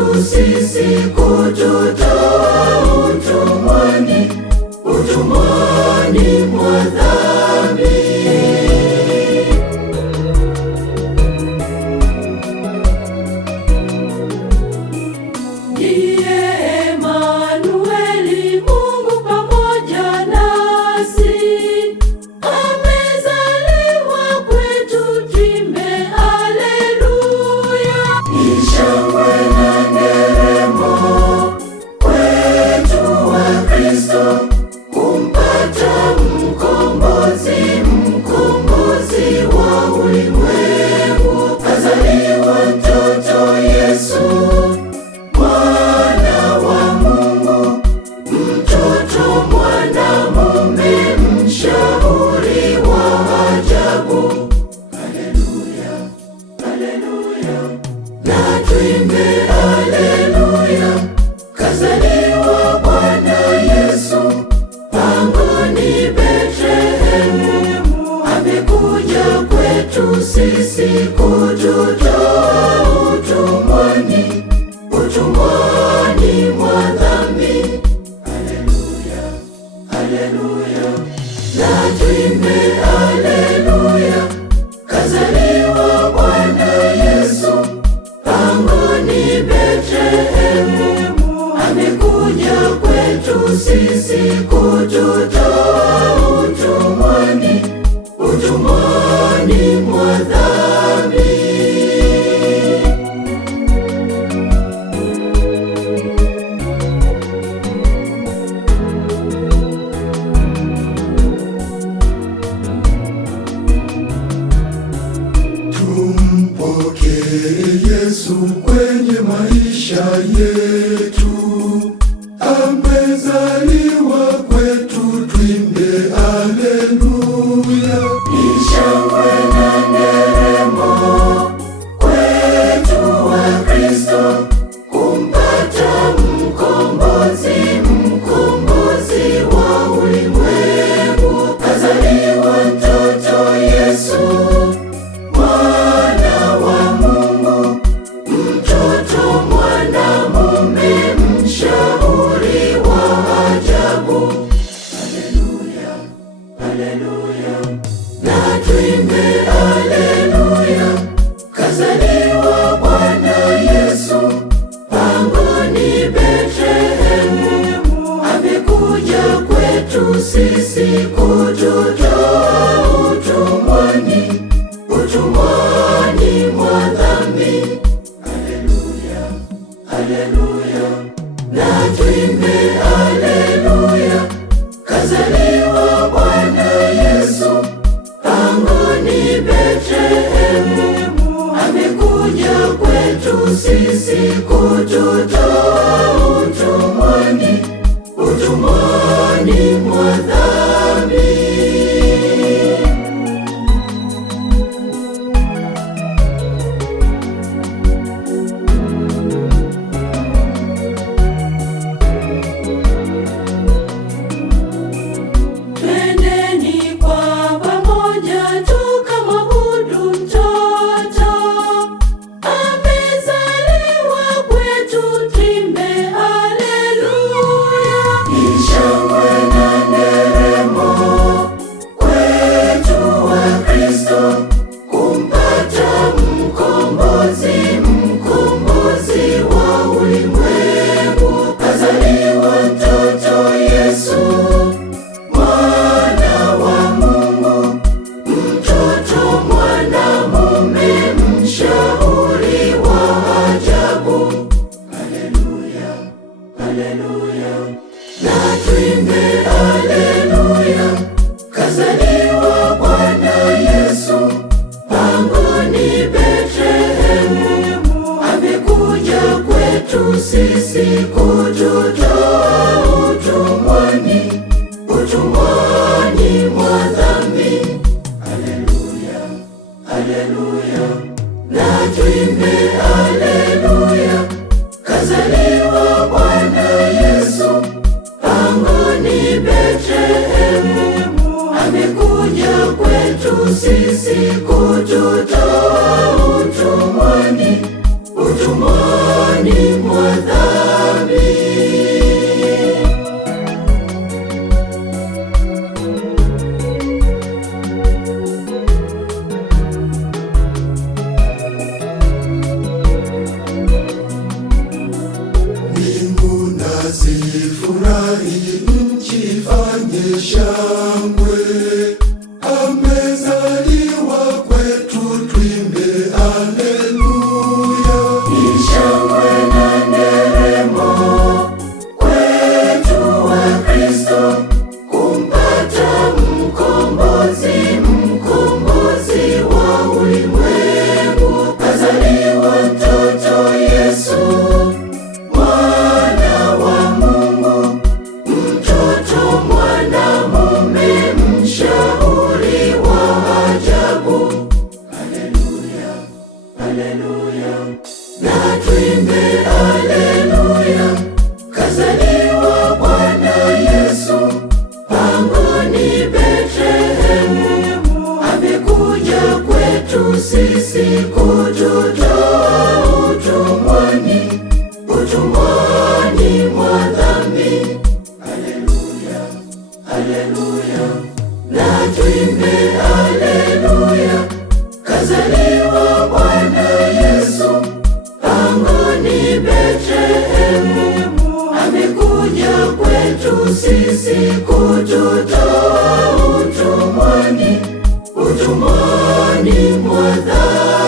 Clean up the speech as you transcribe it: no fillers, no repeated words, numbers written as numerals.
kwetu sisi kututoa utumwani, utumwani mwa dhambi. Kumpata mkombozi, mkombozi wa ulimwengu, kazaliwa mtoto Yesu, mwana wa Mungu, mtoto mwanamume, mshauri wa ajabu. Haleluya, haleluya, na tuimbe haleluya, kazaliwa Bwana Yesu pangoni Betlehemu, amekuja kwetu sisi kututoa utumwani, utumwani mwa dhambi. Haleluya, haleluya, na tuimbe haleluya, kazaliwa Bwana Yesu pangoni Betlehemu, amekuja kwetu sisi kututoa utumwani, utumwani mwa dhambi. Tumpokee Yesu kwenye maisha yetu, amezaliwa kwetu, tuimbe haleluya. Ni shangwe na nderemo kwetu Wakristo kumpata mkombozi, mkombozi wa ulimwengu, kazaliwa mtoto Yesu, mwana wa Mungu, mtoto mwanamume, mshauri wa ajabu. Haleluya, haleluya, na tuimbe haleluya, kazaliwa Bwana Yesu pangoni Betlehemu, amekuja kwetu sisi kututoa utumwani, utumwani mwa dhambi. Haleluya, haleluya, na tuimbe haleluya, kazaliwa Bwana Yesu pangoni Betlehemu, amekuja kwetu sisi kututoa utumwani, utumwani mwa dhambi. Twendeni kwa pamoja tukamwabudu mtoto, amezaliwa kwetu, tuimbe haleluya. Ni shangwe na nderemo kwetu Wakristo kumpata mkombozi, mkombozi wa ulimwengu, kazaliwa mtoto Yesu, mwana wa Mungu, mtoto mwanamume, mshauri wa ajabu. Haleluya, haleluya, na tuimbe haleluya, kazaliwa Bwana Yesu pangoni Betlehemu, amekuja kwetu sisi kututoa utumwani, utumwani mwa dhambi. Haleluya, haleluya, na tuimbe haleluya, kazaliwa Bwana Yesu pangoni Betlehemu, amekuja kwetu sisi kututoa utumwani, utumwani mwa Furahi nchi, fanye shangwe, amezaliwa kwetu, tuimbe haleluya. Ni shangwe na nderemo kwetu wa Kristo, kumpata mkombozi, mkombozi wa ulimwengu. Kazaliwa mtoto Yesu, mwana wa Mungu, mtoto mwanamume, mshauri wa ajabu. Haleluya, haleluya, na tuimbe haleluya. Kazaliwa Bwana Yesu pangoni Betlehemu, amekuja kwetu sisi kututoa utumwani, utumwani mwa dhambi. Haleluya, haleluya, na tuimbe haleluya. Kazaliwa Bwana Yesu pangoni Betlehemu, amekuja kwetu sisi kututoa utumwani, utumwani mwa dhambi.